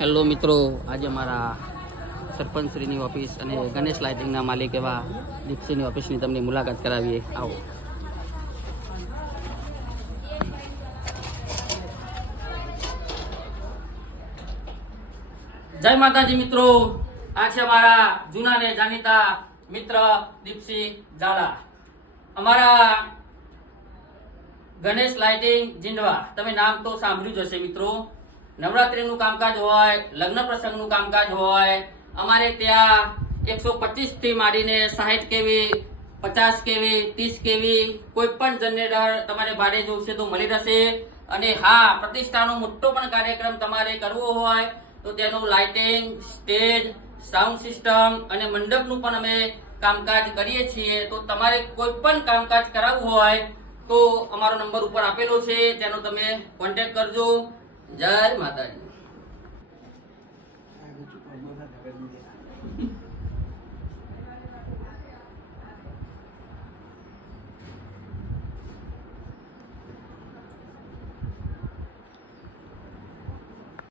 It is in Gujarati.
હેલો મિત્રો, આજે મારા સરપંચશ્રીની ઓફિસ અને ગણેશ લાઇટિંગના માલિક એવા દીક્ષિતની ઓફિસની તમને મુલાકાત કરાવીએ. આવો. જય માતાજી મિત્રો, આ છે અમારા જૂના ને જાણીતા મિત્ર દીપસિંહ ઝાલા. અમારા ગણેશ લાઇટિંગ જીંડવા, તમે નામ તો સાંભળ્યું જ હશે મિત્રો. નવરાત્રીનું કામકાજ હોય, લગ્ન પ્રસંગનું કામકાજ હોય, અમારે ત્યાં 125 થી માંડીને 60 કેવી, 50 કેવી, 30 કેવી કોઈ પણ જનરેટર તમારે ભાડે જોઈશે તો મળી રહેશે. અને હા, પ્રતિષ્ઠાનો મોટો પણ કાર્યક્રમ તમારે કરવો હોય તો તેનું લાઇટિંગ, સ્ટેજ, સાઉન્ડ સિસ્ટમ અને મંડપનું પણ અમે કામકાજ કરીએ છીએ. તો તમારે કોઈ પણ કામકાજ કરાવવું હોય તો અમારો નંબર ઉપર આપેલો છે, તેનો તમે કોન્ટેક્ટ કરજો. જય માતાજી.